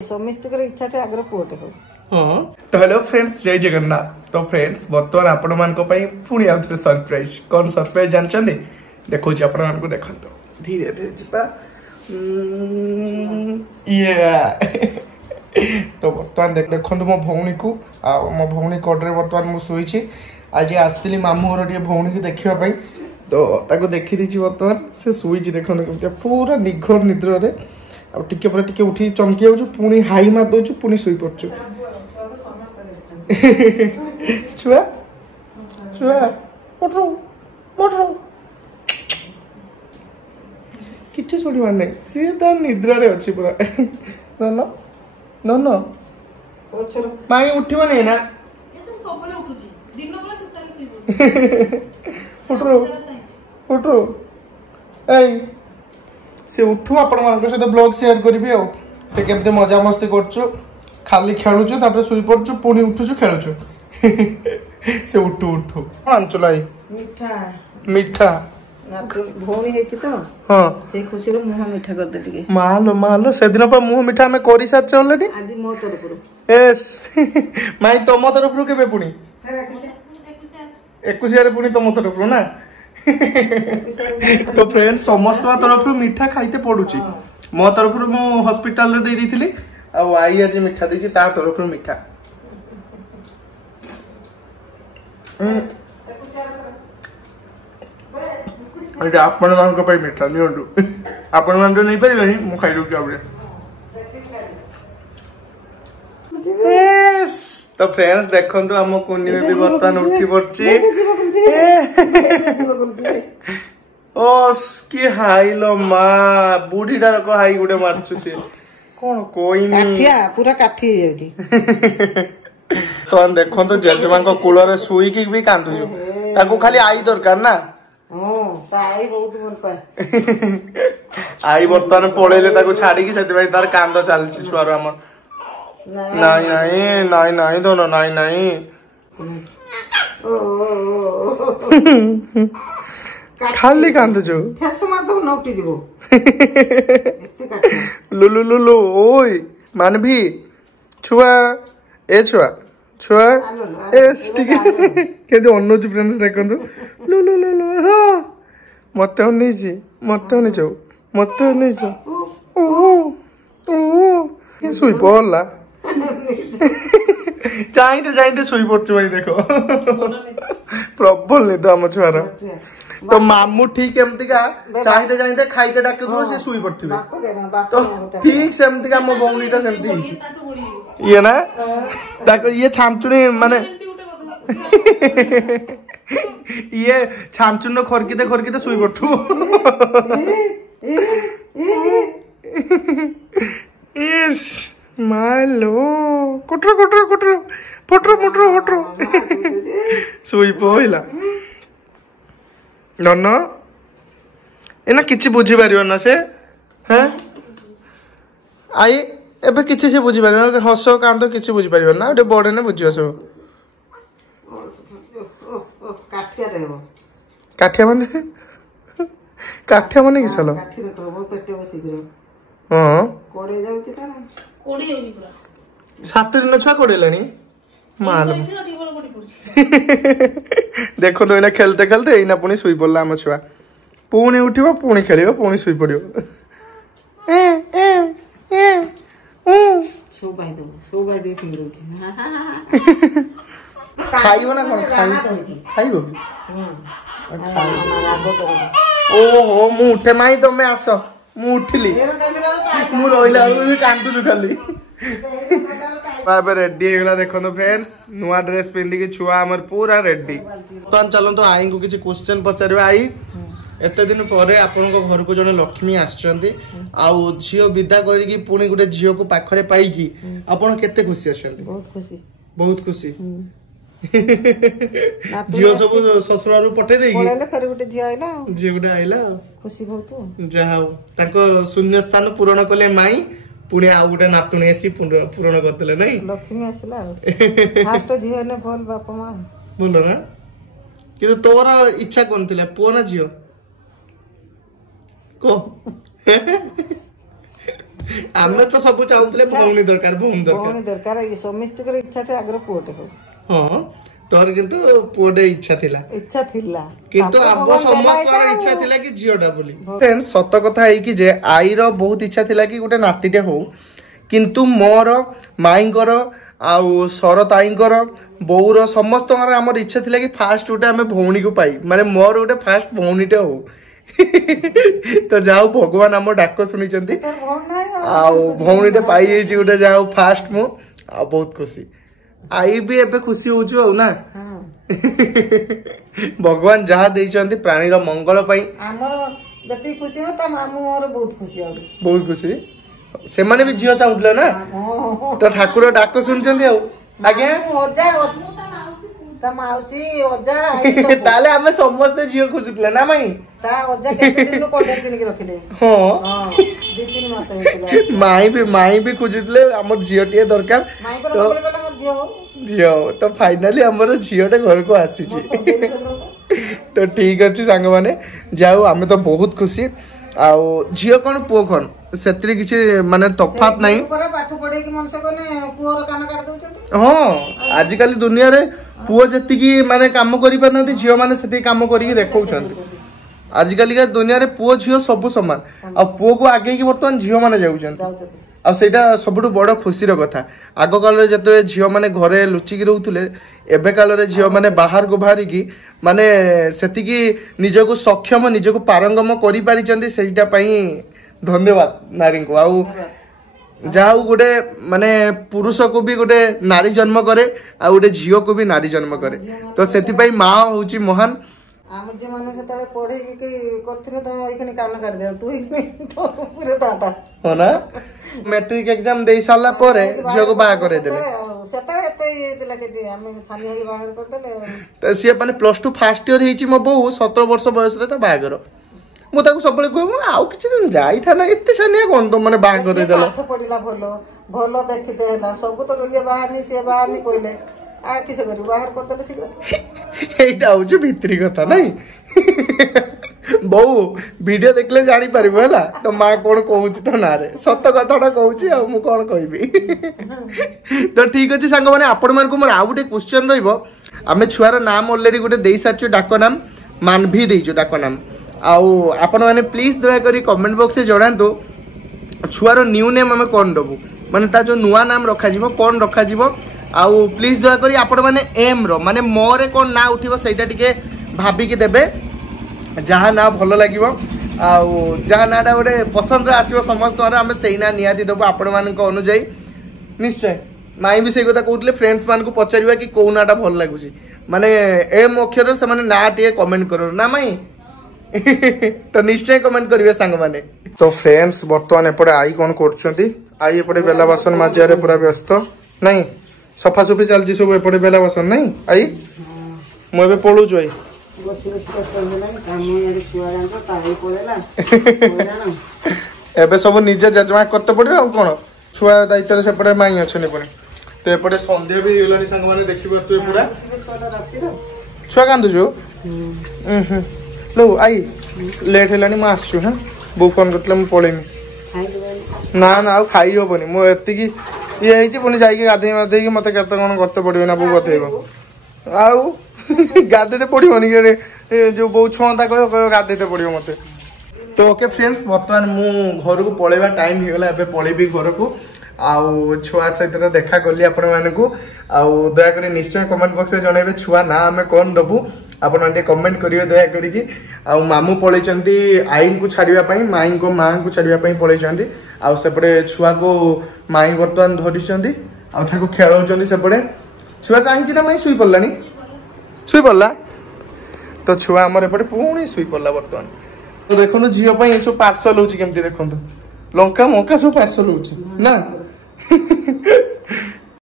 समस्त इच्छा आग्रह पुटे हो। हाँ तो हेलो फ्रेंड्स जय जगन्नाथ। तो फ्रेंड्स बर्तमान आपण मानक पुणी आउथरे सरप्राइज कौन सरप्राइज जानते देखो आपण मानक देखो धीरे धीरे जिपा तो बर्तमान देखो मो भौणी को मो भौणी कड़े बर्तमान मुझे आज आसती मामू घर टे भौणी को देखापी तो ताको देखी दीची बर्तमान से शुई देखो पूरा निघर निद्रे आ टिके पर टिके उठी चमकी जाऊँ पुणी हाई मार दौ पुणी शुई पड़ु छुआ छुआ मोटर मोटर किसी शुणवार नहीं सी निद्रे अच्छी पूरा नन नन माई उठव नहीं ना उठो उठो ए से उठू आपण सहित ब्लॉग शेयर करी केमती मजा मस्ती करछु खाली खेलुछु तापर सुई पड़छु पुणी उठुछु खेलुछु से उठू उठू आंचल आई मीठा मीठा भौणी है तो हां से खुशी रो मुंह मीठा कर दे टिके मालो से दिन पर मुंह मीठा में करी साच ऑलरेडी आज मो तरफ रो यस माई तम तरफ रो केबे पुणी 21 रे पुणी तम तरफ रो ना तो फ्रेंड समस्त तरफ मीठा खाइते पड़ुची मो तरफ मु हॉस्पिटल रे दे दी आई आज मीठा देची ता तरफ मीठा आपण मानक पे मीठा नियंटू आपण मान नहीं पारे मु खाई दउची आपरे यस तो फ्रेंड्स देखंतु हम कोनी में भी बर्तन उठी पड़ची ओस की हाई लो मा बूढ़ी डार को हाई गुडे मारछु से कोन कोइनी काठिया पूरा काठी हे जाउची तो हम देखंतु जेजमा को कूल रे सुई की भी कांदु ताको खाली आई दरकार ना आई बहुत मन पाए आई बर्तन पळेले ताको छाडी की सेति भाई तार कांद चलछि छुआर हमर नहीं नहीं नहीं नहीं दोनों नहीं नहीं खाली कांद जो ठेस मार दो नोटी दिबो लुलु लुलु ओय मान भी छुआ ए छुआ छुआ ए ठीक है के दो अन्नो जो फ्रेंड्स देखंतु लुलु लुलु हां मते ओनी जी मते ओनी जो मते ओनी जो ओ ये सुई बोलला चाहते शुई पड़ु भाई देखो प्रबल निद आम छुआर तो मामू ठीक एमतीका चाहते चाहते खाइते डाक से शुई पड़े तो ठीक सेमतीका मो भौणीटा सेमती ये ना ये छामचुणी माने ये छामचुन खरकीते खरकीते शुई पड़ु इस मालो कुटरो कुटरो कुटरो फुटरो फुटरो फुटरो सुई पइला नन एना किछि बुझी पारियो ना से हैं आई एबे किछि से बुझी पारियो हसो कांदो किछि बुझी पारियो ना ओटे बडे ने बुझियो सब काठिया माने कि चलो काठी रे तो पेटे बसी गिरो हां कोड़े जाउची ता कोड़ी होई पूरा 7 दिन छुआ कोड़ेलानी माल देखो तो इना खेलते खेलते इना पुणी सुई पड़ला आम छुआ पुणी उठिबो पुणी खेलिबो पुणी सुई पड़ियो सोबाई दे फिंगरुची खाइबो ना कोन खाइबो ओहो मु उठे माई तमे आसो मु उठिली मु रोइला कांदु छु खाली रेडी हो गला देखो फ्रेंड्स नुआ ड्रेस पिंधि के छुआ हमर पूरा रेडी तो चलो तो आई को किसी क्वेश्चन पचार आई एते दिन पर आपण घर को जने लक्ष्मी आछंती आउ झियो विदा करी पुणी गोटे झियो को पाखरे पाई की आपण केते खुशी आछंती बहुत खुशी झियो सब ससुरारू पठे देगी बोलेले फेर गोटे झियो आइला झियो गोटे आइला खुशी बहुत जाहाउ ताको शून्य स्थान पूरण कले माई पुणे आउ गोटे नातुणी आसी पूरण करदेले नै लक्ष्मी आसला फास्ट झियो ने बोल बापा मां बोलो ना कि तोरा इच्छा कोन थिला पुओ ना झियो को आमे तो सब चाहूतले भौणी दरकार भौणी दरकार समस्त इच्छा थे आग्रह पुओटे हो हां तोर किंतु पुओटे इच्छा थिला किंतु अब समस्त इच्छा थिला कि जियोटा बोली फ्रेंड सत कथा है कि जे आई रो बहुत इच्छा थिला कि गोटे नातीटे हो किंतु मोर माईंकर आउ सरताईंकर बोर समस्त आमर इच्छा थिला कि फास्ट गोटे आम भौणी को पाई माने मोर गोटे फास्ट भौणीटे हो तो जाओ भगवान आम डाक शुणी भौणीटे पाई गोटे जाओ फास्ट मु आ बहुत खुशी आई भी एबे खुशी हो ना भगवान जहाँ देइचंती प्राणी रो मंगल पई हमर जति खुशी हो त मामू मोर बहुत खुशी से माने भी झियो चाहुतले ना तो ठाकुर डाक सुनचंती आज्ञा माउसी ओजा ताले हमें समस्त झियो खोजुतले ना माई ता ओजा केते दिन कोडा किन के रखिले हां 2-3 मास होइतला माई भी खोजुतले हमर झियोटिए दरकार माई को बोले कहला हमर झियो तो फाइनली हमर झियोटे घर को आसी छी तो ठीक अछि संग माने जाऊ हमें तो बहुत खुशी आउ झियो कोन पो कोन सेत्री किछि माने तफात नाही पाठ पढे कि मनसे कोने पुओर कान काट दउछथि हां आज काली दुनिया रे पुओ जति की माने काम करि पारनती झियो माने सेति काम करि देखौछन्ती आज काली का दुनिया रे पुओ झियो सब समान आ पुओ को आगे की वर्तमान झियो माने जाउछन्ती आ सेटा सबटु बड़ खुशीर कथा आग काल रे जते झियो माने घरे लुचि की रहउतले एबे काल रे झियो माने बाहर को बाहरी की माने सेति की निजको सक्षम निजको पारंगम करि पारिचन्ती सेटा पई धन्यवाद नारी को आउ जाऊ गोटे माने पुरुष को भी गोटे नारी जन्म करे आ गोटे झियो को भी नारी जन्म करे तो सेति पई मां होची महान आम जे माने सेतले पढे कि करथिने त एखनी कान काट दे तू तो पूरे टाटा हो ना मैट्रिक एग्जाम देई साला परे झियो को बा करे देले सेतले एते दिला केटी हम छानी हे बाहर कर देले त सिए माने +2 फर्स्ट ईयर हेची मो बहु 17 वर्ष बयस रे त बागर मु ताको सबले कहू आउ किछि दिन जाई था ना एते छानिया कोन तो माने बा करे देला पाठ पढिला भलो देखिते हैला सब तो ये बाहरनी से बाहरनी कोइले आ किसे करू बाहर कर देले शीघ्र एटा होछु भित्री कथा नहीं बहु वीडियो देखले जानी परिबो हैला तो मां कोन कहूची तो ना रे सत्य कथाटा कहूची आ मु कोन कहबी तो ठीक अछि संग माने आपण मान को मोर आ गुटे क्वेश्चन रहइबो आमे छुआर नाम ऑलरेडी गुटे देई साचो डाको नाम मानभी देइचो डाको नाम आउ आपण माने प्लीज दया करी कमेंट बॉक्स से जणांतो छुआर न्यू नेम हमें कोन दबु माने ता जो नुवा नाम रखा जीवो कोन रखा जीवो आउ प्लीज दया करी आपण माने एम रो माने मोरे कोन ना उठिबो सेटा टिके भाबी के देबे जहा ना भलो लागिवो आउ जहा नाडा गोटे पसंद आसीबो समस्त हम सेई ना नियाती देबो आपण मान को अनुଯାयी निश्चय माई भी से कथा कहउतले फ्रेंड्स मान को पचारिबा कि को नाडा भल लागुची माने एम अक्षर से माने ना टिके कमेंट करो ना माई तो निश्चय कमेंट करिवे संग माने तो फ्रेंड्स वर्तमान एपटे आई कोन करछंती आई एपटे बेला बासन माजिया रे पूरा व्यस्त नहीं सफा सुफी चलजी सब एपटे बेला बासन नहीं आई मु एबे पळु जोई एबे सब निजे जजमा करते पड़े आ कोन छुआ दायित्व सेपटे माई अछने पुनी तो एपटे संध्या भी गेलानी संग माने देखि बतु पूरा छुआ कांदु जो लो आई लेट हेलानी म आसछु ह बो फोन करतले म पळेमी ना ना खाई होबनी मो एति की ये हेची पुनी जाई के गाधे माधे की मते केते कोन करते पड़ियो ना बो गथेबो आउ गाधेते पड़ियोनी के जो बो छंदा कहो गाधेते पड़ियो मते तो ओके फ्रेंड्स वर्तमान मु घर को पळेबा टाइम हे गला एबे पळेबी घर को आउ छुआ सहित देखा कली आपण मानकू आउ दया करी निश्चय कमेंट बॉक्स में जणेबे छुआ ना हमें कोन दबु आपण माने कमेंट करियो दया करी कि आउ मामू पळेचंती आईन को छाड़िबा पई माई को मां को छाड़िबा पई पळेचंती आउ सेपटे छुआ को माई वर्तमान धरिचंती आउ थाको खेलौचंती सेपटे छुआ चाहि ना माई सुई पड़ला तो छुआ हमर एपटे पुणी सुई पड़ला वर्तमान तो देखनु झियो पई सब पार्सल होची केमती देखंतु लंका मका सब पार्सल होची ना